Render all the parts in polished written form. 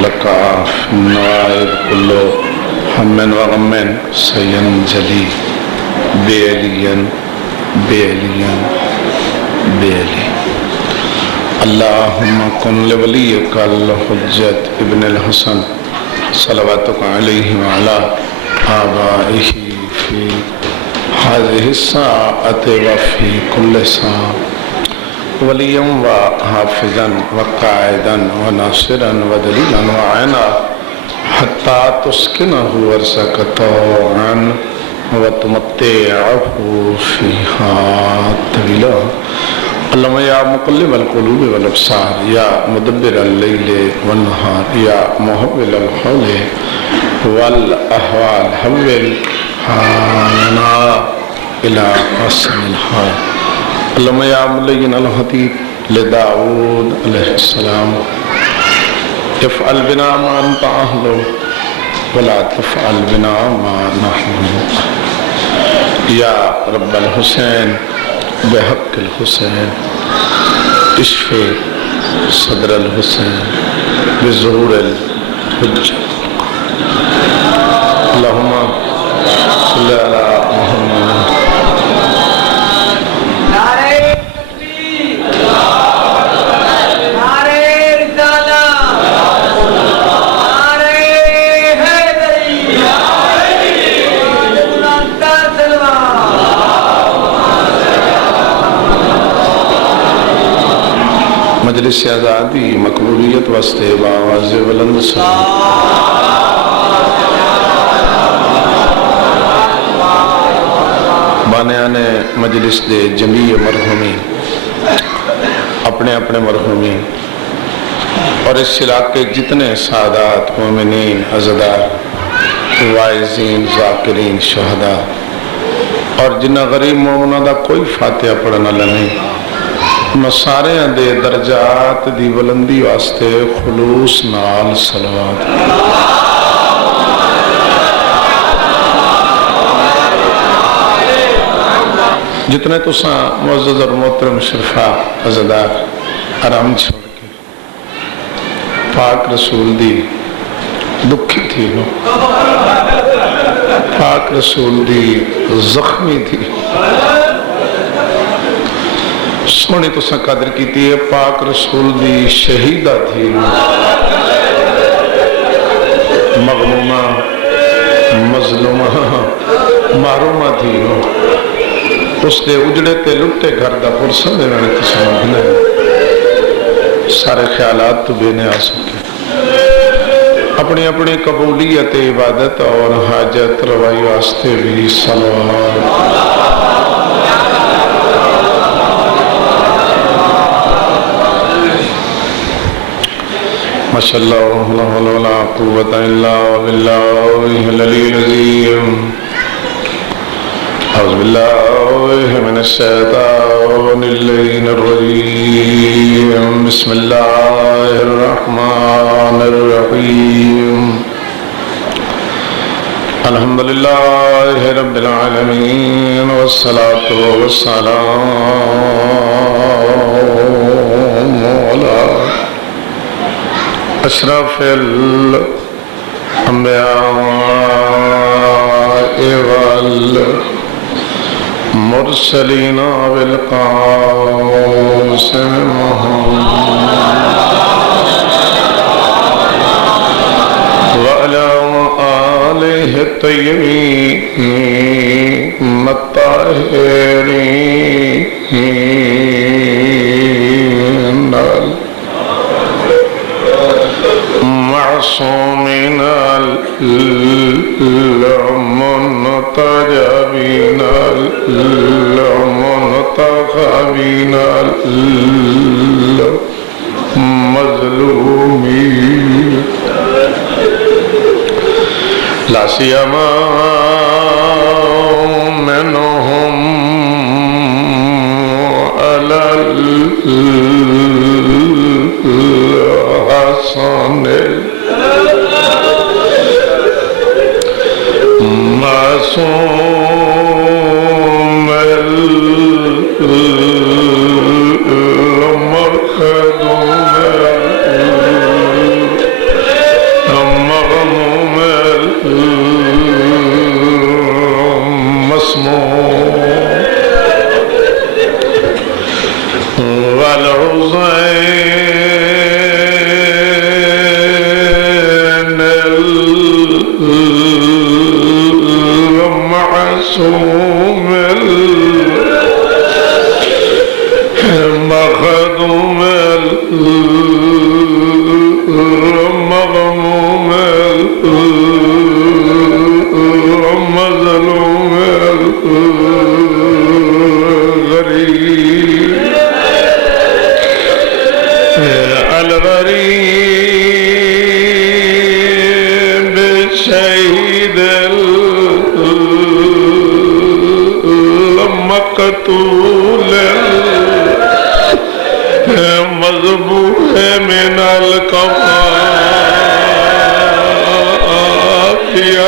لك في النوائب كل هم وغم سينجلي بيليا بيليا بيلي. اللهم كن لوليك الحجة ابن الحسن صلواتك عليه وعلى آبائه في هذه الساعة وفي كل ساعة وليا وحافظا وقائدا وناصرا ودليلا وعينا حتى تسكنه ورثك طوعا وتمتعه فيها طويلا. اللهم يا مقلب القلوب والابصار يا مدبر الليل والنهار يا محول الحول والاحوال حول حالنا الى حسن الحال. اللهم يا ملين الحديد لداود عليه السلام افعل بنا ما انت اهله ولا تفعل بنا ما نحن. يا رب الحسين بحق الحسين اشفي صدر الحسين بظهور الحجة. اللهم صل على محمد. مجلس آزادی مقبولیت واسطے بآواز بلند سلام. بانیان مجلس دے جمیع مرحومین اپنے اپنے مرحومین اور اس علاقے جتنے سادات مومنین عزدار وائزین ذاکرین شہداء اور جنہ غریب مومنہ دا کوئی فاتحہ پڑھنا لنے مسارے دے درجات دی بلندی واسطے خلوص نال صلوات. جتنے تساں معزز اور محترم شرفا عزدار آرام چھوڑ کے پاک رسول دی دکھی تھی نو پاک رسول دی زخمی تھی سونی تو سا قدر کیتی ہے پاک رسول دی شہیدہ تھی مغمومہ مظلومہ محرومہ تھی اس دے اجڑے تے لٹے گھر دا پرسہ دے میں نے تصمیم ہے سارے خیالات تو بینے آ سکے اپنی اپنی قبولیت عبادت اور حاجت روائی واسطے بھی صلوات. ماشاء اللہ لا حول ولا قوة الا باللہ العلی العظیم. اعوذ باللہ من الشیطان اللعین الرجیم. بسم اللہ الرحمن الرحیم. الحمدللہ رب العالمین والصلاة والسلام علی اشرف الانبیاء والمرسلین بالقاسم محمد وعلى آلہ الطیبین الطاہرین معصومین المنتجبین المنتخبین المظلومین لا سیما منهم علی الحسن معصوم المرخدون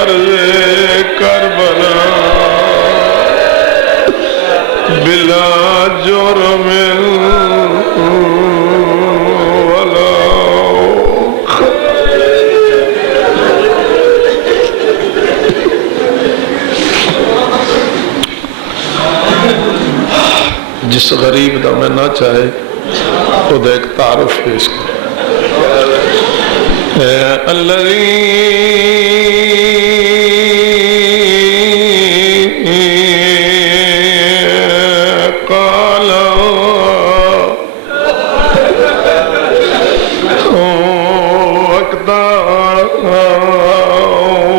عرض کربلا بلا جرم ولا جس غریب دا میں نہ چاہے وہ دا ایک تعارف پیش کر قال وقتا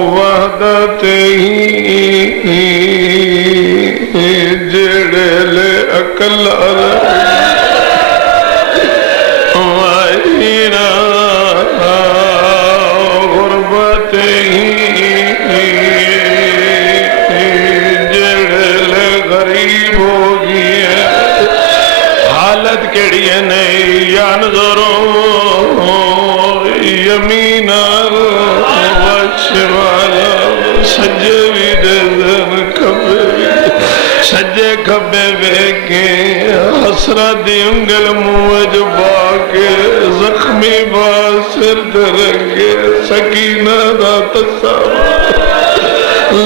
وحدتے جڑے لے اکل سجے کھبے ویکے حسرت دی انگل موج باکے زخمی باسر درنگے سکینہ دا تصاویر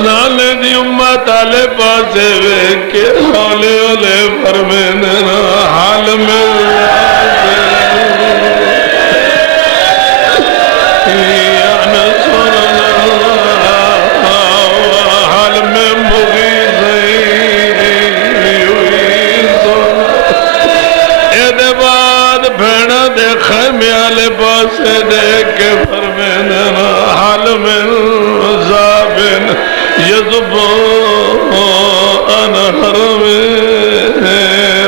نالے دی امت آلے پاسے ویکے ہولے ہولے فرمینا حال میں خیمیالے پاسے دیکھ کے فرمینا حال من زابن یزبو انا حرم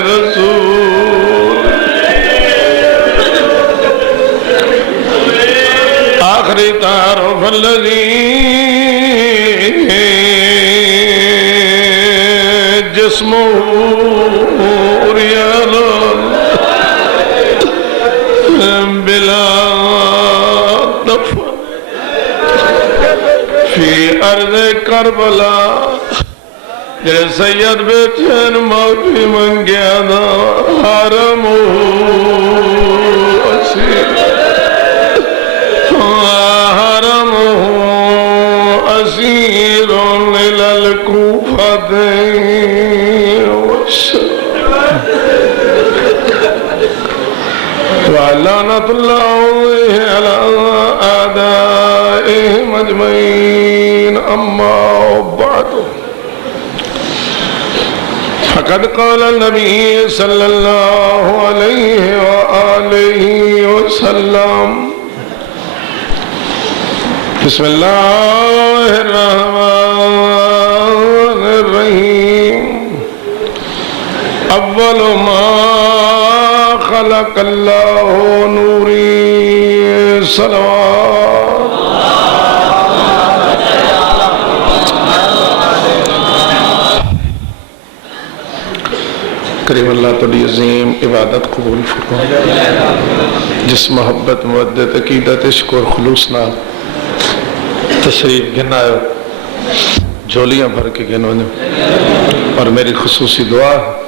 رسول آخری تعارف الذی جسمو عرض کربلا جے سید بیٹھن معافی منگیا دا حرم اسیر حرم اسیر للکوفہ وَلَعْنَةُ اللَّهِ عَلَىٰ أَعْدَائِهِمْ أَجْمَعِينَ أَمَّا بَعْدُ فَقَدْ قَالَ النَّبِيُّ صَلَّى اللَّهُ عَلَيْهِ وَآلِهِ وَسَلَّمَ بسم اللہ الرحمن الرحیم اول ما خلق اللہ نوری صلوات کریم اللہ تعالی عظیم عبادت قبول فرمائے جس محبت مودت عقیدت عشق اور خلوص نہ تشریف گنائے جھولیاں بھر کے گنونے اور میری خصوصی دعا ہے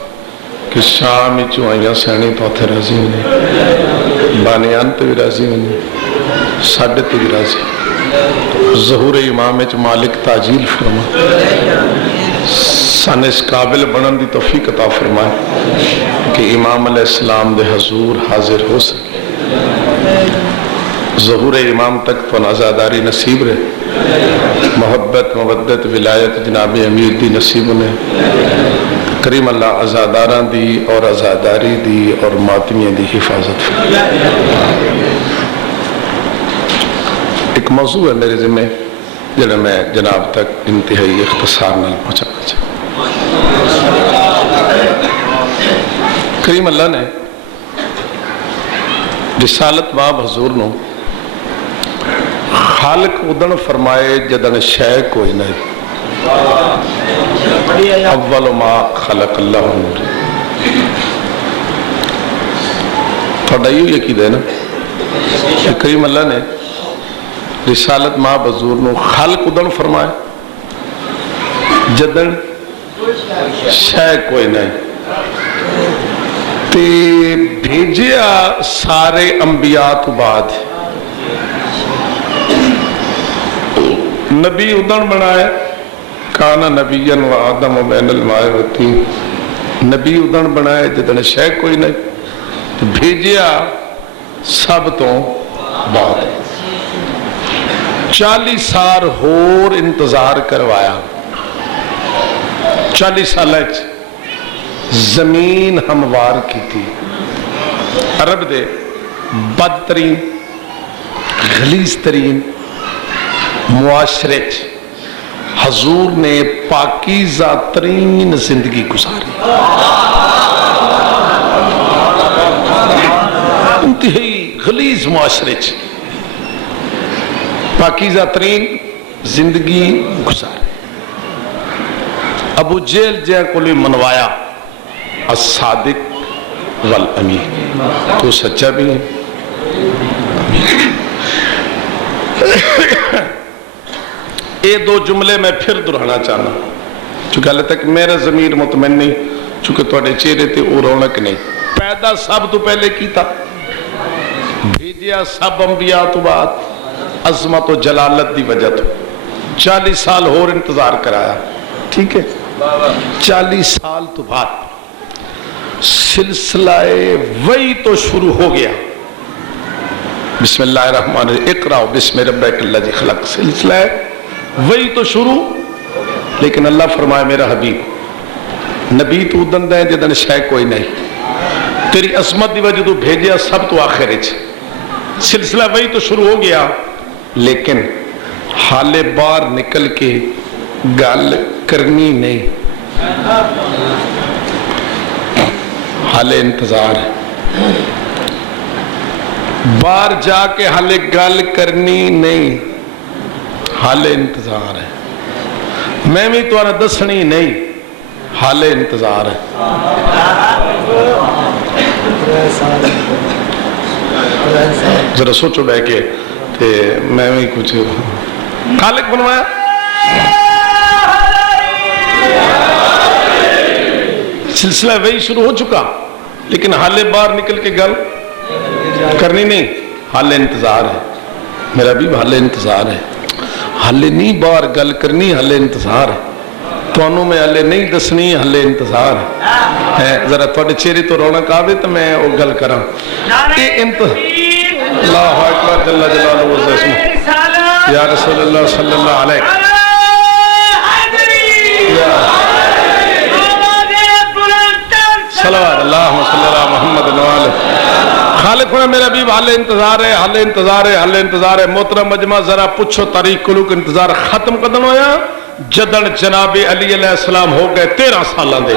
کہ شام چوائیاں سینی تو تھے راضی ہونے بانیان تے بھی راضی ہونے ساڑھے تے بھی راضی ظہور امام اچ مالک تاجیل فرما سن اس قابل بنن دی توفیق عطا فرمائے کہ امام علیہ السلام دے حضور حاضر ہو سکے ظہور امام تک تو نازاداری نصیب رہے محبت مودت ولایت جناب امیر دی نصیب نے کریم اللہ ازاداران دی اور ازاداری دی اور ماتمیاں دی حفاظت ایک موضوع ہے میرے ذمہ جنہیں میں جناب تک انتہائی اختصار نہ پہنچانا چاہتا کریم اللہ نے رسالت باب حضور نو خالق ادن فرمائے جدن شے کوئی نہیں اول ما خلق اللہ نور تھوڑا یہ یقین ہے نا کہ کریم اللہ نے رسالت ماں بزور نو خلق ادن فرمایا جدن شے کوئی نہیں تے بھیجیا سارے انبیاء تو بعد نبی ادن بنایا کانا نبیًا و آدم و بین الماء والطین نبی ادن بنایا جدن شے کوئی نہیں بھیجیا سب تو بعد 40 سال ہور انتظار کروایا 40 سال زمین ہموار کی تھی عرب دے بدترین غلیظ ترین معاشرے حضور نے پاکیزہ ترین زندگی گزاری انتہائی غلیظ معاشرے پاکیزہ ترین زندگی گزاری ابو جیل جے کو لی منوایا الصادق والامین تو سچا بھی ہے یہ دو جملے میں پھر دہرانا چاہنا چونکہ اللہ تک میرا ضمیر مطمئن نہیں چونکہ تھوڑے چہرے تے او رونق نہیں پیدا سب تو پہلے کیتا بھیجیا سب انبیاء تو بعد عظمت و جلالت دی وجہ تو 40 سال اور انتظار کرایا ٹھیک ہے 40 سال تو بعد سلسلہ وہی تو شروع ہو گیا بسم اللہ الرحمن الرحیم اقرأ بسم ربک الذی خلق سلسلہ وہی تو شروع لیکن اللہ فرمائے میرا حبیب نبی تو ادن دیں جدن شے کوئی نہیں تیری عظمت دی وجہ تو بھیجیا سب تو آخر سلسلہ وہی تو شروع ہو گیا لیکن حال بار نکل کے گل کرنی نہیں حال انتظار ہے بار جا کے حال گل کرنی نہیں حال انتظار ہے میں بھی تو دسنی نہیں حال انتظار ہے ذرا سوچو بہ کے میں بھی کچھ خالق بنوایا سلسلہ وہی شروع ہو چکا لیکن حال بار نکل کے گل کرنی نہیں حال انتظار ہے میرا بھی حال انتظار ہے حال نہیں بار گل کرنی حال انتظار ہے تھانوں میں حال نہیں دسنی حال انتظار ہے ذرا تھوڑے چہرے تو رونق آوے تو میں وہ گل کراں اللہ اکبر جل جلالہ و عزت یا رسول اللہ صلی اللہ علیہ صلوات اللہم صلی اللہ محمد نوالہ خالق ہونا میرا بھی حال انتظار ہے حال انتظار ہے حال انتظار ہے محترم مجمع ذرا پوچھو تاریخ کلوک انتظار ختم قدم ہویا جدن جناب علی علیہ السلام ہو گئے 13 سالان دے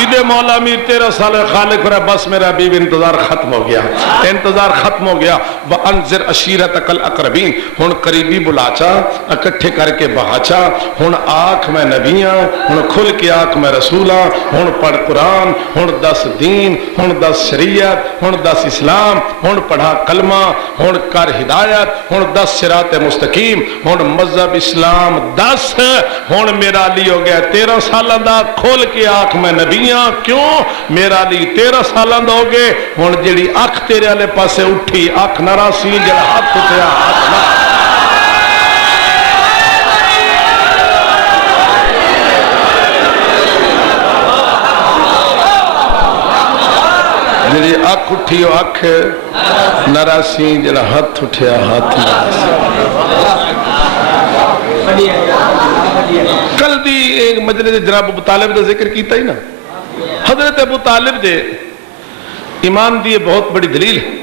عید مولا امیر 13 سال خالق ہونا بس میرا بھی انتظار ختم ہو گیا انتظار ختم ہو گیا وَأَنذِرْ عَشِيرَتَكَ الْأَقْرَبِينَ ہن قریبی بلاچا اکٹھے کر کے بہاچا ہن آنکھ میں نبیاں ہن کھل کے آنکھ میں رسولاں ہن پڑھ قرآن ہن دس دین ہن دس شریعت ہن دس اسلام ہن پڑھا کلمہ ہن کر ہدایت ہن دس صراط مستقیم ہن مذہب اسلام 10 ہن میرا علی ہو گیا 13 سالہ دا کھول کے آنکھ میں نبیاں کیوں میرا علی 13 سالہ دا ہو گئے ہن جڑی آنکھ تیرے والے پاسے اٹھی آنکھ نراسی جڑا ہاتھ اٹھیا ہاتھ نہ جڑی آنکھ اٹھی آنکھ نراسی جڑا ہاتھ اٹھیا ہاتھ نراسی کل دی ایک مجلس جناب ابو طالب دا ذکر کیتا ہی نا حضرت ابو طالب دے ایمان دی بہت بڑی دلیل ہے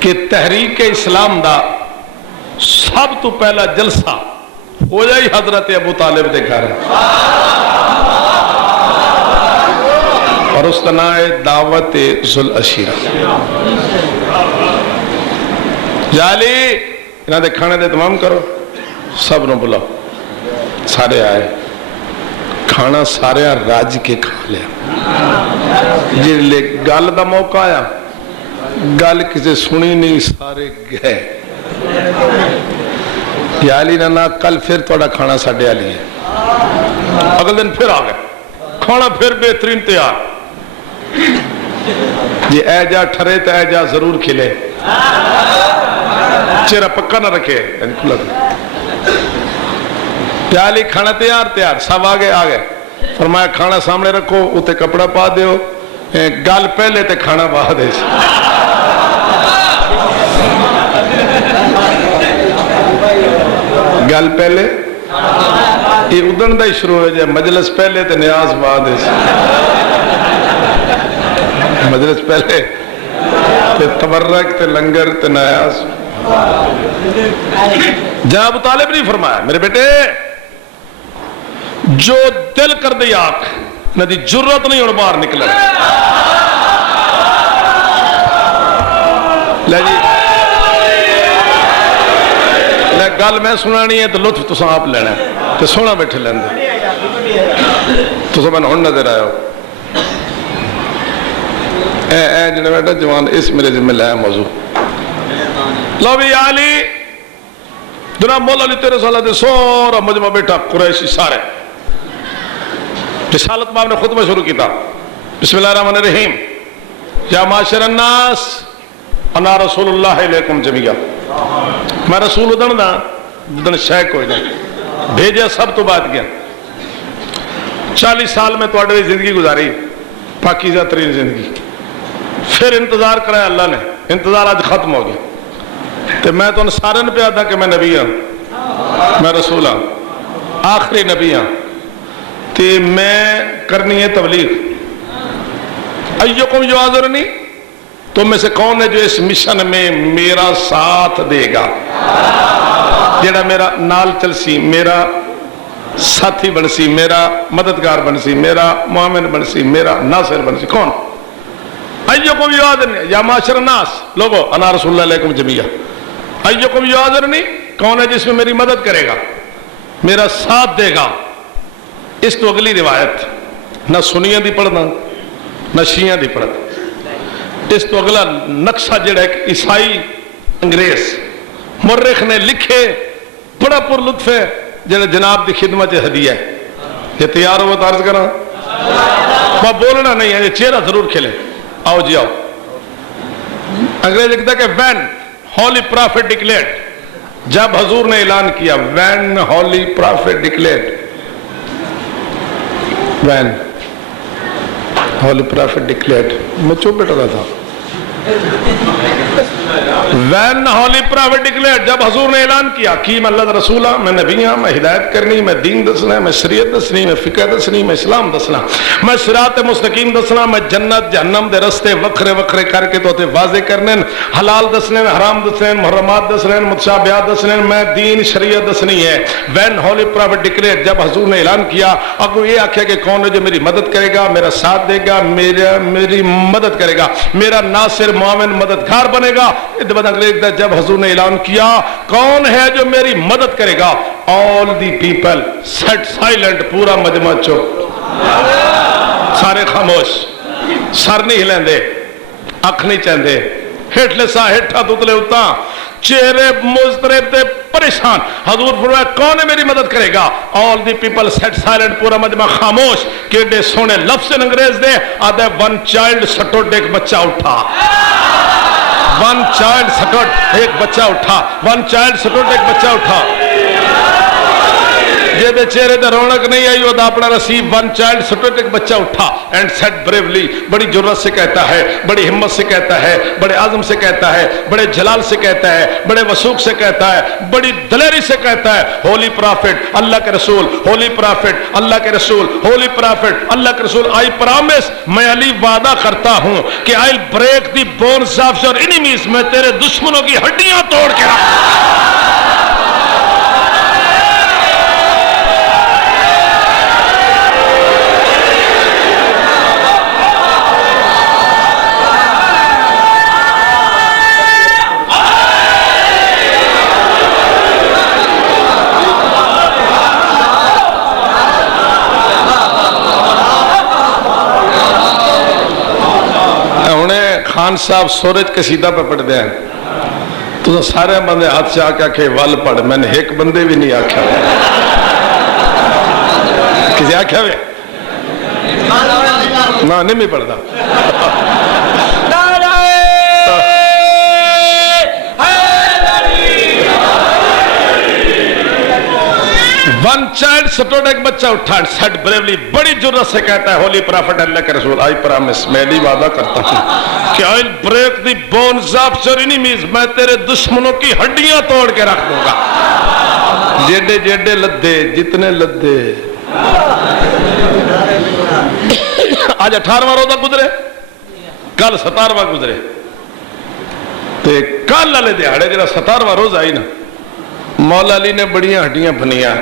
کہ تحریک اسلام دا سب تو پہلا جلسہ ہو جائی حضرت ابو طالب دے گھر اور اس کا نام ہے دعوت ذوالعشیرہ جالی انہاں دے کھانے دے تمام کرو سب نو بلاؤ سارے آئے کھانا سارے راج کے کھا لیا جلے گل دا موقع آیا گل کسے سنی نہیں سارے گئے یا علی نانا کل پھر تھوڑا کھانا ساڈے والی ہے. اگلے دن پھر آ گئے, کھانا پھر بہترین تیار. جی اے جا ٹھرے تو اے جا ضرور کھلے, چہرہ پکا نہ رکھے. پیالی کھانا تیار سب آ گئے. فرمایا کھانا سامنے رکھو, اتنے کپڑا پا دیو, گل پہلے تے کھانا بعد. گل پہلے یہ ادن دا ہی شروع ہو جائے, مجلس پہلے تے نیاز بعد. مجلس پہلے تے تبرک تے لنگر تے نیاز. جناب طالب نہیں فرمایا میرے بیٹے جو دل کر دی آنکھ نہ دی جرت نہیں اور باہر نکلے. لے جی لے گل میں سنانی ہے تو لطف تساں آپ لینا ہے تو سونا بیٹھے لیندے. تساں میں ہن نظر آیا اے جنہیں بیٹا جوان اس میرے ذمہ لایا موضوع. لو بھی علی جناب مولا علی تیرے سالہ دے سورا مجمع بیٹھا قریشی سارے. رسالت ماں نے خطبہ شروع کیتا. بسم اللہ الرحمن الرحیم. یا معاشر الناس انا رسول اللہ علیکم جمیعہ. میں رسول ادن دا ادن شیخ کوئی نہیں بھیجا سب تو بات کیا. 40 سال میں توڑے زندگی گزاری, پاکیزہ ترین زندگی. پھر انتظار کرایا اللہ نے, انتظار آج ختم ہو گیا. تو میں تو ان سارے نے پیار تھا کہ میں نبی ہوں, میں رسول ہوں, آخری نبی ہوں. تو میں کرنی ہے تبلیغ. ایکم یعذرنی, تم میں سے کون ہے جو اس مشن میں میرا ساتھ دے گا, جیڑا میرا نال چلسی, میرا ساتھی بنسی, میرا مددگار بنسی, میرا مومن بنسی, میرا ناصر بنسی. کون؟ ایکم یعذرنی یا معاشر الناس, لوگو انا رسول اللہ علیکم جمیعہ. ایکم یعذرنی, کون ہے جس میں میری مدد کرے گا, میرا ساتھ دے گا. اس تو اگلی روایت نہ سنیاں دی پڑھنا نہ شیعہ دی پڑھنا. اس تو اگلا نقشہ جڑا ایک عیسائی انگریز مرخ نے لکھے, بڑا پر لطف ہے, جڑا جناب دی خدمت ہدیہ ہے. یہ تیار ہو تو عرض کرنا, میں بولنا نہیں ہے, یہ چہرہ ضرور کھلے. آؤ جی آؤ. انگریز لکھتا ہے کہ when holy prophet declared, جب حضور نے اعلان کیا, when holy prophet declared, when holy prophet declared, میں چوپ بیٹھا رہا تھا. when holy prophet declared, جب حضور نے اعلان کیا کہ میں اللہ رسولہ, میں نبی ہوں, میں ہدایت کرنی, میں دین دسنا, میں شریعت دسنی, میں فقہ دسنی, میں اسلام دسنا, میں صراط مستقیم دسنا, میں جنت جہنم دے رستے وکھرے وکھرے کر کے تو واضح کرنے, حلال دسنے, حرام دسنے, محرمات دسنے, متشابہات دسنے, میں دین شریعت دسنی ہے. when holy prophet declared, جب حضور نے اعلان کیا, اگو یہ آکھیا کہ کون ہے جو میری مدد کرے گا, میرا ساتھ دے گا, میری مدد کرے گا, میرا ناصر معاون مددگار بنے گا. جب حضور نے اعلان کیا کون ہے جو میری مدد کرے گا, all the people sat silent, پورا مجمع چپ, سارے خاموش, سر نہیں ہلیں دے, اکھ نہیں چاندے, ہٹلے سا ہٹھا تتلے اتا, چہرے مضطرب تے پریشان. حضور فرمایا کون ہے میری مدد کرے گا, all the people sat silent, پورا مجمع خاموش. کیڑے سونے لفظ انگریز دے آدھے one child سٹوٹ, ایک بچہ اٹھا. one child سٹوٹ, ایک بچہ اٹھا. one child سٹوٹ, ایک بچہ اٹھا. یہ دے چہرے دے رونق نہیں آئی, وہ دا اپنا رسیب. one child سٹوٹ, ایک بچہ اٹھا. and said bravely, بڑی جرت سے کہتا ہے, بڑی ہمت سے کہتا ہے, بڑے عزم سے کہتا ہے, بڑے جلال سے کہتا ہے, بڑے وثوق سے کہتا ہے, بڑی دلیری سے کہتا ہے, holy prophet, اللہ کے رسول, holy prophet, اللہ کے رسول, holy prophet, اللہ کے رسول, I promise, میں علی وعدہ کرتا ہوں کہ I'll break the bones of your enemies, میں تیرے دشمنوں کی ہڈیاں توڑ کے رکھوں. خان صاحب سورج قصیدہ پہ پڑھ دیں, تو سارے بندے ہاتھ سے آ کے ول پڑھ، میں نے ایک بندے بھی نہیں آخیا کسی آخیا وے نہ نہیں بھی پڑھتا. ون چائلڈ سٹوڈ، ایک بچہ اٹھا سیڈ بریولی، بڑی جرت سے کہتا ہے ہولی پرافٹ اللہ کے رسول، آئی پرامس، میں بھی وعدہ کرتا ہوں کہ I will break the bones of your enemies, میں تیرے دشمنوں کی ہڈیاں توڑ کے رکھ دوں گا. جیڈے جیڈے لدے، جتنے لدے. آج 18واں روزہ گزرے، کل 17واں گزرے، تے کل والے دیہاڑے جڑا 17واں روزہ آئی نا، مولا علی نے بڑیاں ہڈیاں بنیاں.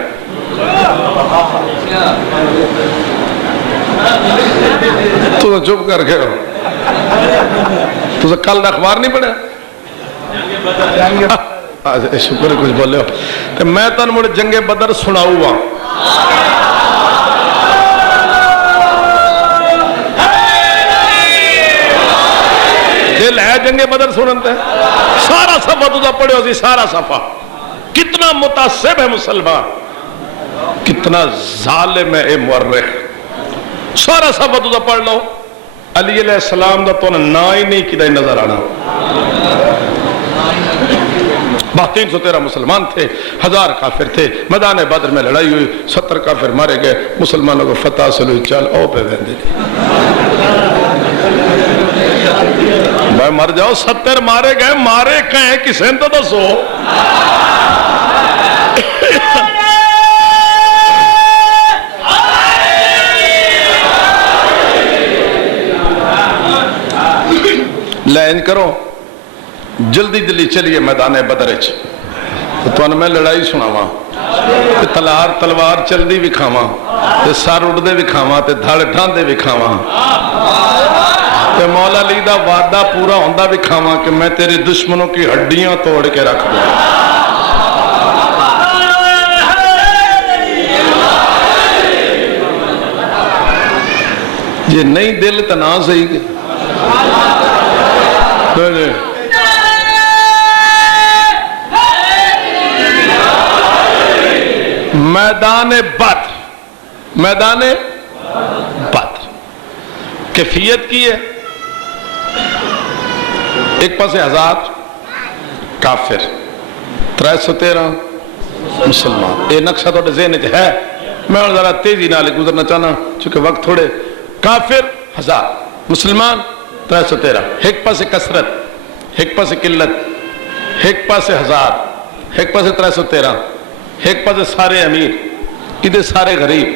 تو چپ کر کے ہو، تو کل اخبار نہیں پڑھا؟ شکر کچھ بولے ہو. تو میں تن مڑ جنگ بدر سناؤں گا. دل ہے جنگ بدر سنتے سارا صفحہ تو پڑھو سی، سارا صفحہ. کتنا متعصب ہے مسلمان، کتنا ظالم ہے اے مورخ. سارا صفحہ تو پڑھ لو. علی علیہ السلام دا تو نا ہی نہیں کدھر نظر آنا. 313 مسلمان تھے، 1000 کافر تھے. میدان بدر میں لڑائی ہوئی، 70 کافر مارے گئے، مسلمانوں کو فتح حاصل ہوئی. چل او پہ ویندے میں مر جاؤ، 70 مارے گئے، مارے کہیں کسے تو دسو. لین کرو، جلدی جلدی چلیے میدان بدر وچ. تو میں لڑائی سناواں، تلوار چلدی بھی کھاواں، تے سر اڑدے بھی کھاواں، تے دھڑ ڈھاندے بھی کھاواں، تے مولا علی دا وعدہ پورا ہوندا بھی کھاواں کہ میں تیرے دشمنوں کی ہڈیاں توڑ کے رکھ دوں. یہ نہیں دل تو نہ صحیح کہ میدان بدر، میدان بدر کیفیت کی ہے. ایک پاس 1000 کافر، 313 مسلمان. یہ نقشہ تو ذہن ہے، میں ذرا تیزی نال گزرنا چاہنا چونکہ وقت تھوڑے. کافر 1000، مسلمان 313. ایک پاس کثرت، ایک پاس قلت، ایک پاس 1000، ایک پاس 313، ایک پاس سارے امیر، ادھر سارے غریب.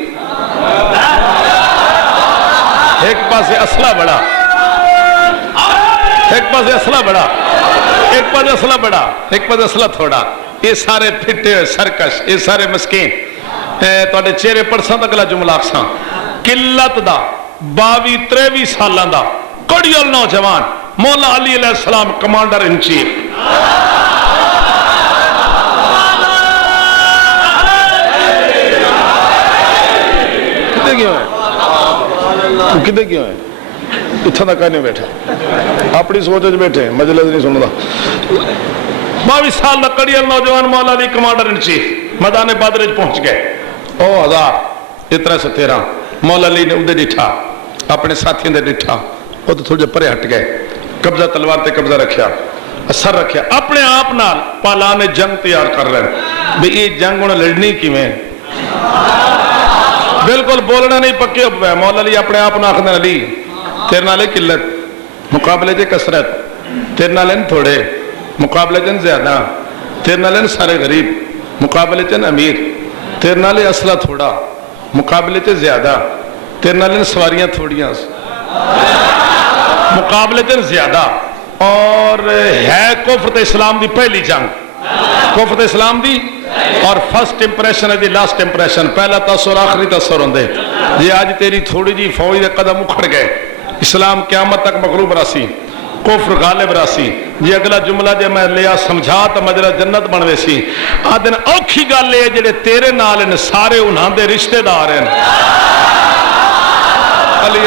ایک پاس اسلحہ بڑا، ایک پاس اسلحہ بڑا، ایک پاس اسلحہ بڑا، ایک پاس اسلحہ تھوڑا. یہ سارے پھٹے ہوئے سرکش، یہ سارے مسکین. تواڈے چہرے پرساں تک اگلا جملہ آکھساں. قلت دا 22-23 سالاں دا کڑیل نوجوان مولا علی علیہ السلام کمانڈر ان چیف. کدے کیوں ہے؟ کدے کیوں ہے؟ اتنا تک نہیں بیٹھا، اپنی سوچ بیٹھے، مجلس نہیں سنتا. 22 سال کا کڑیل نوجوان مولا علی کمانڈر ان چیف میدان بدر پہنچ گئے. او 1000، 313 مولا علی نے ادھر ڈٹھا، اپنے ساتھیوں نے ڈٹھا، وہ تو تھوڑے پرے ہٹ گئے. قبضہ تلوار تے قبضہ رکھیا، اثر رکھیا، اپنے آپ نال پالان جنگ تیار کر رہے ہیں بھی یہ جنگ انہیں لڑنی کیویں. بالکل بولنا نہیں پکے ہوئے. مولا علی اپنے آپ نہ آخدے علی تیرے نالے قلت، مقابلے چ کثرت، تیرے نالے تھوڑے، مقابلے چ زیادہ، تیرے نالے سارے غریب، مقابلے چ امیر، تیرے نالے اسلحہ تھوڑا، مقابلے چ زیادہ، تیرے نالے سواریاں تھوڑیاں، مقابلے چ زیادہ. اور ہے کفر تے اسلام دی پہلی جنگ، کفر تے اسلام دی، اور فرسٹ امپریشن ہے دی لاسٹ امپریشن. پہلا تاثر آخری تاثر ہوندے. جی آج تیری تھوڑی جی فوج دے قدم اکھڑ گئے، اسلام قیامت تک مغلوب راسی، کفر غالب راسی. جی اگلا جملہ جے میں لیا سمجھا تو مجرا جنت بنوے سی. آدھن اوکھی گل ہے جڑے تیرے نال ان سارے انہاں دے رشتہ دار ہیں. علی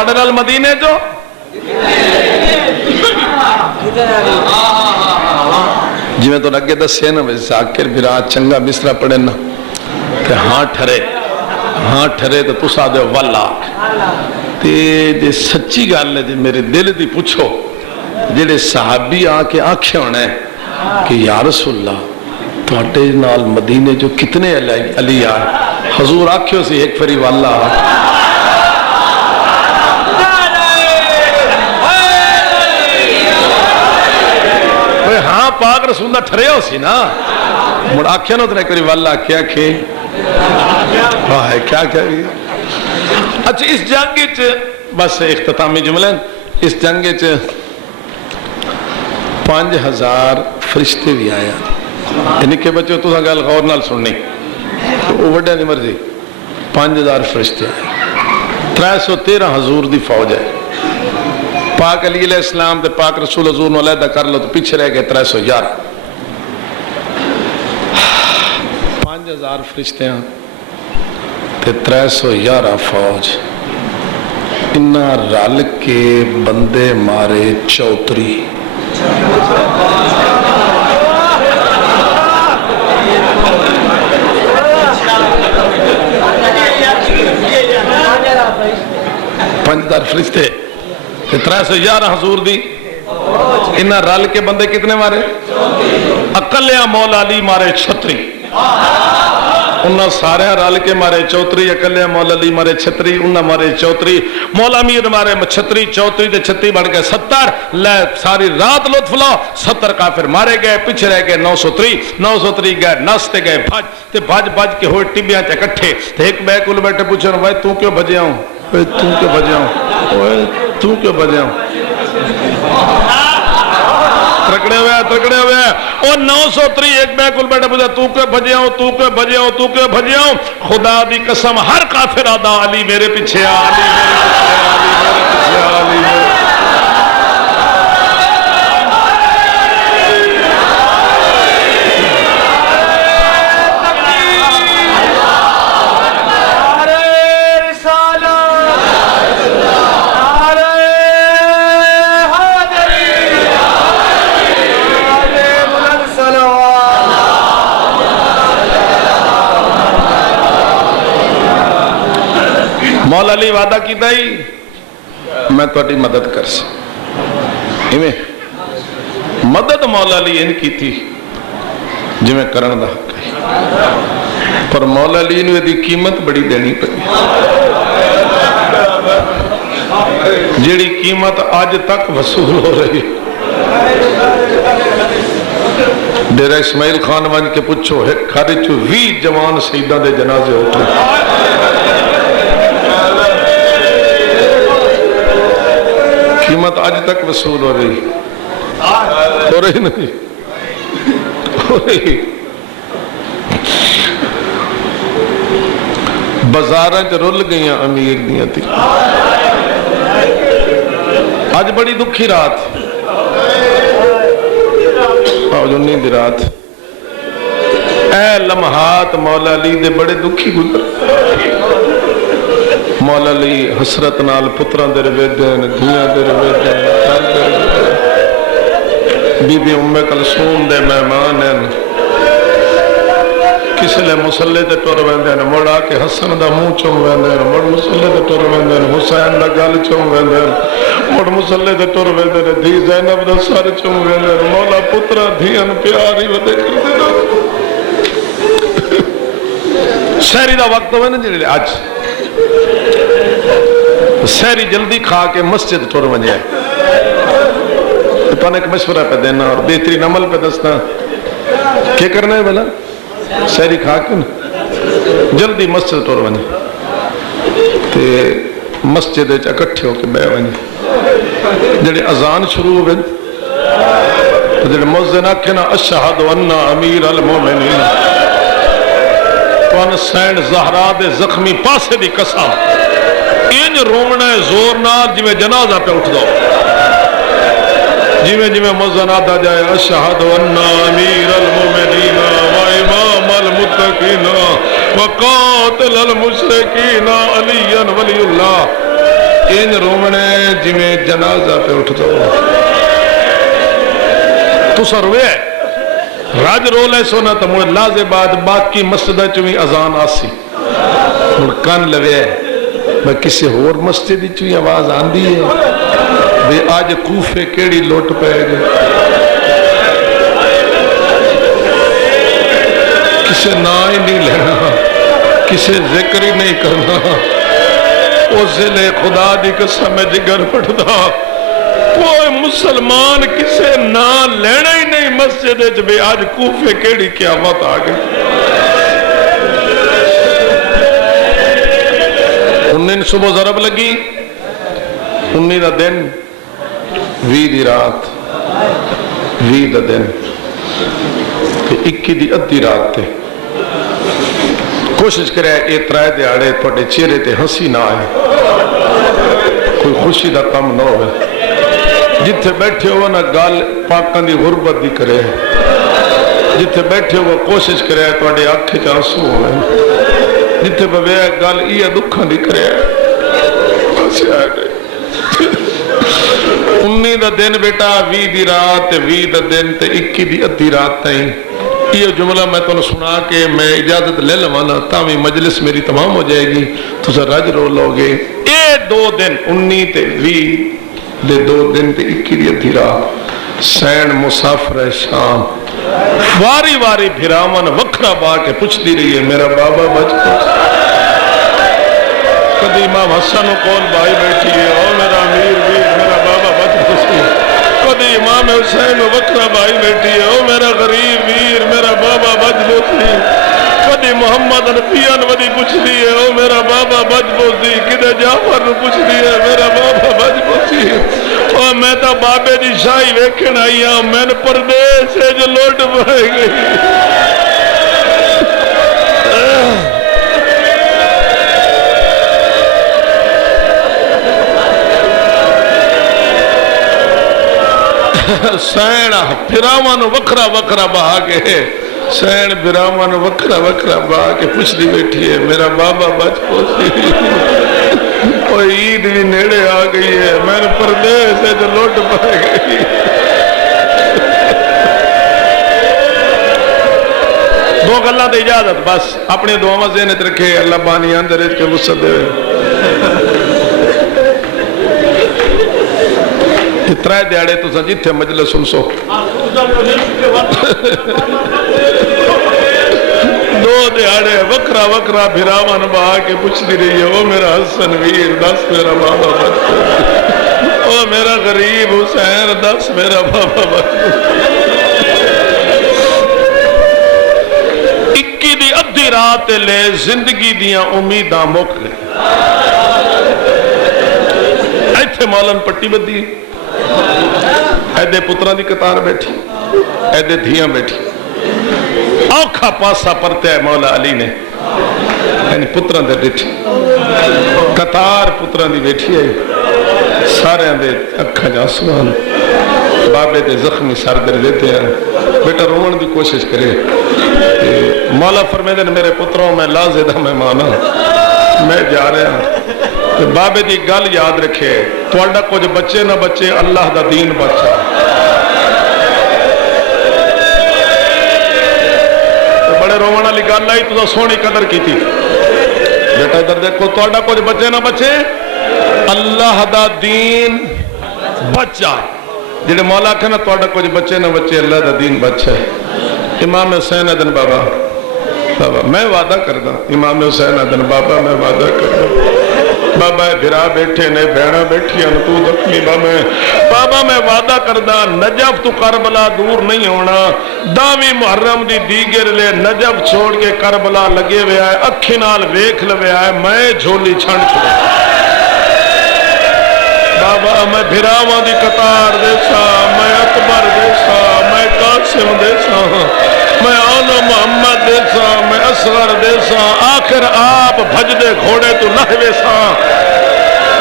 تھوڑے نال مدینے جو جی میں تو اگے دسے نا ذاکر برا چنگا مصرا پڑھے نا کہ ہاں ٹھرے تو تسا دے والا تے جے سچی گل ہے جے میرے دل دی پوچھو جڑے صحابی آ کے آکھے ہونا ہے کہ یا رسول اللہ تواڈے نال مدینے جو کتنے علی آئے حضور آکھیو سی ایک فری والا ہاں پاک رسول اللہ ٹھرے ہو سی نا مڑ آکھیا نا تنے کری والا کیا کھے واہ کیا کہہ اچھا اس جنگ بس اختتامی جملہ اس جنگ 5000 فرشتے بھی آیا نکے بچے تو گل غور نال سننی وہ وڈے دی مرضی 5000 فرشتے آئے 313 حضور دی فوج ہے پاک علی علیہ السلام تے پاک رسول حضور نو علیحدہ کر لو تو پیچھے رہ گئے 311 5000 فرشتے ہیں تے 311 فوج انہا رل کے بندے مارے 34 5000 فرشتے 311 حضور دی انہا رل کے بندے کتنے مارے اقلیاں مولا علی مارے 36 انہا سارے رل کے مارے 34 اقلیاں مولا علی مارے 36 انہا مارے 34 مولا امیر مارے 36 34 تے 36 بڑھ گئے 70 لے ساری رات لطف لا 70 کافر مارے گئے پیچھے رہ گئے 903 گئے نستے گئے بھج کے ہوئے ٹبیاں چے کٹھے تے ایک بیک کل بیٹھے پوچھے بھائی تو کیوں بجے آؤں تو کیوں بجے آؤں ترکڑے ہوئے اور 903 ایک بیک کل بیٹھے پوچھے تو کیوں بجے آؤں خدا دی قسم ہر کافر آدھا علی میرے پیچھے علی مولا علی وعدہ کیتا ہی میں تہاڈی مدد کر سی مدد مولا علی ان کی تھی جی میں کرن دا حق ہے پر مولا علی نے دی قیمت بڑی دینی پئی جیڑی قیمت آج تک وصول ہو رہی ڈیرہ اسماعیل خان ون کے پوچھو گھر چو 20 جوان شہیداں دے جنازے اٹھے قیمت آج تک وصول ہو رہی نہیں ہو رہی بازاراں چ رل گئیاں امیر دیاں تھی آج بڑی دکھی رات جنی دی رات اے لمحات مولا علی دے بڑے دکھی گزر مولا علی حسرت نال پتران دے روے دین دھیاں دے روے دین بی بی ام کلثوم دے مہمان ہیں کسی لے مسلح دے ٹور ویندے ہیں مڑا کے حسن دا منہ چوم ویندے ہیں مڑ مسلح دے ٹور ویندے ہیں حسین دا گل چوم ویندے ہیں مڑ مسلح دے ٹور ویندے ہیں دھی زینب دا سر چوم ویندے ہیں مولا پترا دھیاں پیاری ودے کر دے شہری دا وقت ہوئے نا جی آج سہری جلدی کھا کے مسجد ٹور ونجے تو ایک مشورہ پہ دینا اور بہترین عمل پہ دسنا کیا کرنا ہے بھلا سہری کھا کے جلدی مسجد ٹور ونجے تے مسجد اکٹھے ہو کے بہ ونجے جڑے اذان شروع ہوئے جڑے مؤذن آکھنا اشہد ان امیر المومنین تو سین زہرا دے زخمی پاسے دی قسم ان رومنا زور نال جویں جنازہ پہ اٹھ دو جویں مؤذن آدا جائے اشہد ان امیر المومنین و امام المتقین و قاتل المشرکین علی ولی اللہ ان رومنے جویں جنازہ پہ اٹھ دو تو سر ہوئے راج رول ہے سونا تو مجھے لازے بعد باقی مسجدہ چویں اذان آسی مجھے کان لوے میں کسی اور مسجد چویں آواز آن دی ہے بے آج کوفے کیڑی لوٹ پہ گئے کسے نا ہی نہیں لینا کسے ذکر ہی نہیں کرنا او ذلے خدا دی قسم میں جگر پڑھدا کوئی مسلمان کسے نا لینا ہی نہیں مسجد ہے جب آج کوفے کیڑی قیامت آگئے انہیں صبح ضرب لگی انہیں دا دن وی دی رات وی دا دن اکی دی ادھی رات تے کوشش کرے اے ترائے دیاڑے توڑے چہرے تے ہنسی نہ آئے کوئی خوشی دا کم نہ ہوئے جتھے بیٹھے ہو نا گال پاکاں دی غربت دی کرے جتھے بیٹھے ہو کوشش کرے توڑے آنکھیں چانسو ہوئے جتھے بے گال یہ دکھاں دی کرے انی دا دن بیٹا وی دی رات وی دا دن تے اکی دی ادھی رات تائیں یہ جملہ میں تو سنا کے میں اجازت لے لوانا تاوی مجلس میری تمام ہو جائے گی تو سر رج رو لوگے اے دو دن انی تے وی دے دو دن تے اکی دی ادھی رات سین مسافر شام واری واری بھراون وکھرا با کے پوچھ دی رہی ہے میرا بابا بچ پوچھ کدی امام حسن و کون بھائی بیٹھی ہے او میرا امیر ویر میرا بابا بچ پوچھ کدی امام حسین و وکھرا بھائی بیٹھی ہے او میرا غریب ویر میرا بابا بچ پوچھ کدی محمد رفیان ودی پوچھ دی ہے او میرا بابا بچ پوچھ کدے جعفر نو پوچھ دی ہے میرا بابا بچ پوچھ اور میں تا بابے دی شاہی ویکھن آئی ہاں میں نے پردیس سے جو لوٹ پائے گئی سین پھراوان وکھرا وکھرا بہا کے سین پھراوان وکھرا وکھرا بہا کے پوچھ دی بیٹھی ہے میرا بابا بچ پوچھی اور عید بھی نیڑے آ گئی ہے میں نے پردیس سے جو لوٹ پائے گئی دو گلہ دے اجازت بس اپنے دعا ذہنت رکھے اللہ بانی اندر کے وسعت دے اترائے دیاڑے تو سن جیتے مجلس سن سو دو دیاڑے وکرا وکرا بھراوان بہا کے پوچھ دی رہی ہے او میرا حسن ویر دس میرا بابا بچ او میرا غریب حسین دس میرا بابا بچ اکی دی ادھی رات لے زندگی دیاں امیداں مک لے ایتھے مولن پٹی بدی ایدے پتران دی قطار بیٹھی ایدے دھیاں بیٹھی آنکھا پاسا پرتے ہے مولا علی نے یعنی پتران دے بیٹھی قطار پتران دی بیٹھی ہے سارے اندے اکھا جاسوان بابے دے زخمی سر در دیتے ہیں بیٹا رومن دی کوشش کرے مولا فرمیدے نے میرے پتروں میں لازدہ میں مانا میں جا رہا ہوں بابے دی گل یاد رکھے توڑا کچھ بچے نہ بچے اللہ دا دین بچا بڑے رومن والی گل آئی تو سونی قدر کی تھی بیٹا ادھر دیکھو توڑا کچھ بچے نہ بچے اللہ دا دین بچا جڑے مولا کہنا توڑا کچھ بچے نہ بچے اللہ دا دین بچا ہے امام حسین ادن بابا میں وعدہ کردہ امام حسین ادن بابا میں وعدہ کردہ بابا بھرا بیٹھے نے بہنا بیٹھی ہیں تو زخمی بابا میں وعدہ کردہ نجف تو کربلا دور نہیں ہونا داوی محرم دی دیگر لے نجف چھوڑ کے کربلا لگے ہوئے آئے اکھی نال ویکھ لوے آئے میں جھولی چھنڈ چھوڑا بابا میں بھراواں دی قطار دیسا میں اکبر دیسا میں قاسم دیسا میں آنو محمد دیسا میں اصغر دیسا آخر آپ بھج دے گھوڑے تو نحوے سا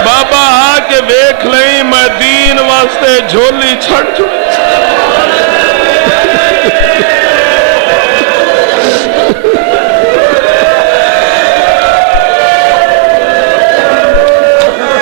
بابا آکے ویکھ لیں میں دین واسطے جھولی چھڑ چھوڑی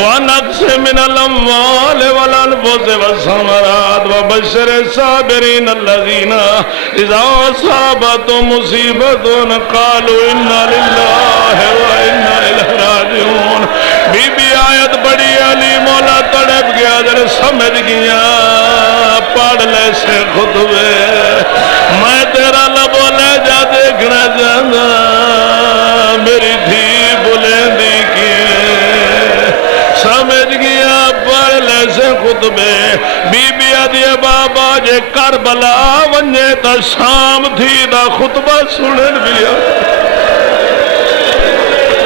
ونقص من الأموال والأنفس والثمرات وبشر الصابرين الذين إذا أصابتهم مصيبة قالوا إنا لله وإنا إليه راجعون. بی بی آیت بڑی علی مولا تڑپ گیا در سمجھ گیا پڑھ لے سے خطبے میں تیرا لبو لے جا دیکھنا جانا میری تھی بلندی کی سمجھ گیا پڑھ لے سے خطبے. بی بی آدھی بابا جے کربلا ونجے تا شام تھی دا خطبہ سنن بیا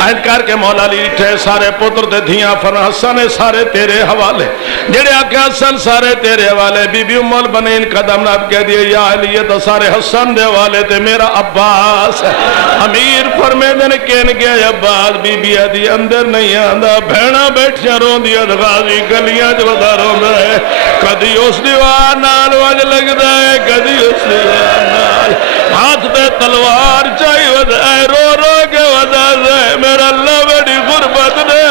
عہد کر کے مولا علی ٹھے سارے پتر دے دھیاں فرن حسن سارے تیرے حوالے جڑے آکے حسن سارے تیرے حوالے. بی بی ام البنین قدم ناب کہہ دیئے یا علی یہ تو سارے حسن دے حوالے تے میرا عباس امیر فرمے دن کہن گیا عباس. بی بی آدھی اندر نہیں آندہ بھینا بیٹھیا رون دیا غازی گلیاں جو دا رون ہے کدی اس دیوار نال وج لگ دائے کدی اس دیوار نال ہاتھ تے تلوار چاہی ودائے رو رو کے ودا دائے میرا اللہ بڑی غربت دے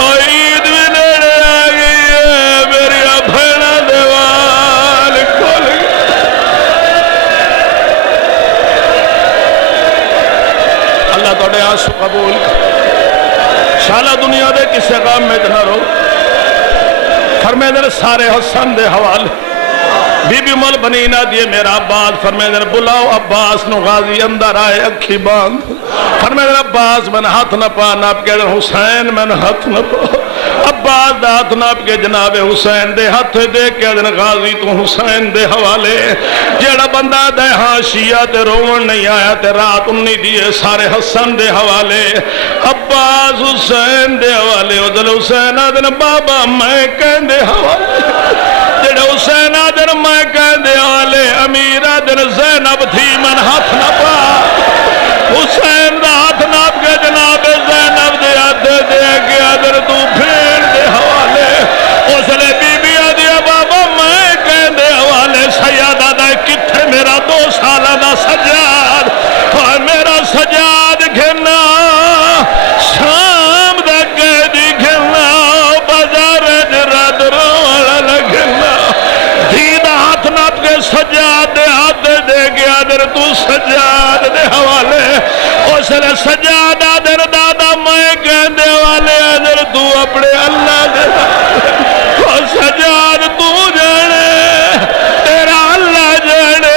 عید بھی نیڑے آگئی ہے میری بھینا دیوال کھول گئی. اللہ توڑے آنسو قبول شالہ دنیا دے کسے غام میں جنہ رو فرمے در سارے حسن دے حوالے. بی بی مل بنینا دیئے میرا عباس فرمے در بلاؤ عباس نو غازی اندر آئے اکھی باندھ فرمے در عباس میں نے ہاتھ نہ پا ناپ کے در حسین میں نے ہاتھ نہ پا عباس دا ہاتھ ناپ کے جناب حسین دے ہاتھ دے کے در غازی تو حسین دے حوالے جیڑا بندہ دے ہاں شیعہ تے روون نہیں آیا تے رات انہی دیئے سارے حسن دے حوالے عباس حسین دے حوالے ادھل حسین آدھن بابا میں کہن دے حوالے جیڑا حسین آدھن میں کہن دے حوالے امیر آدھن زینب تھی من ہاتھ نہ پا حسین دا ہاتھ ناپ کے جناب زینب دے ہاتھ دے کے آدھر تو پھیر دے حوالے اس لئے بی بی آدھیا بابا میں کہن دے حوالے سیادہ دا کتھے میرا 2 سالہ دا سجاد اور میرا سجاد گھرنا شام دا قیدی گھرنا بازار جراد روڑا لگھنا دید ہاتھ ناپ کے سجاد دے ہاتھ دے گیا در تو سجاد دے حوالے اس نے سجاد آدھر دادا میں کہن دے والے آدھر تو اپنے اللہ دے اور سجاد تو جانے تیرا اللہ جانے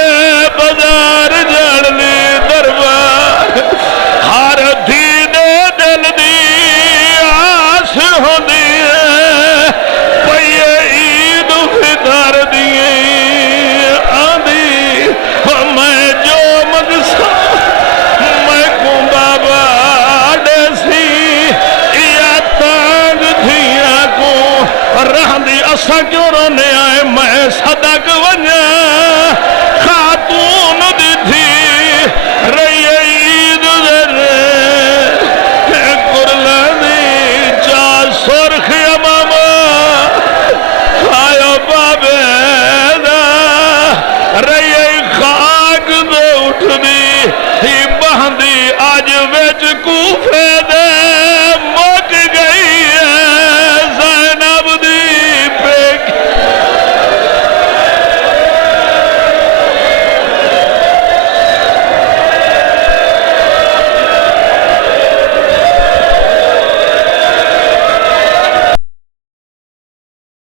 بازار جانے دربار ہر دینے دل دی آس ہو دیئے پئیے عید فطر دیئے آدھی میں جو مقصد میں کو بابا ڈیسی یا تانگ دھیا کو رہ دی اسا کیوں رونے آئے میں صدق ونیا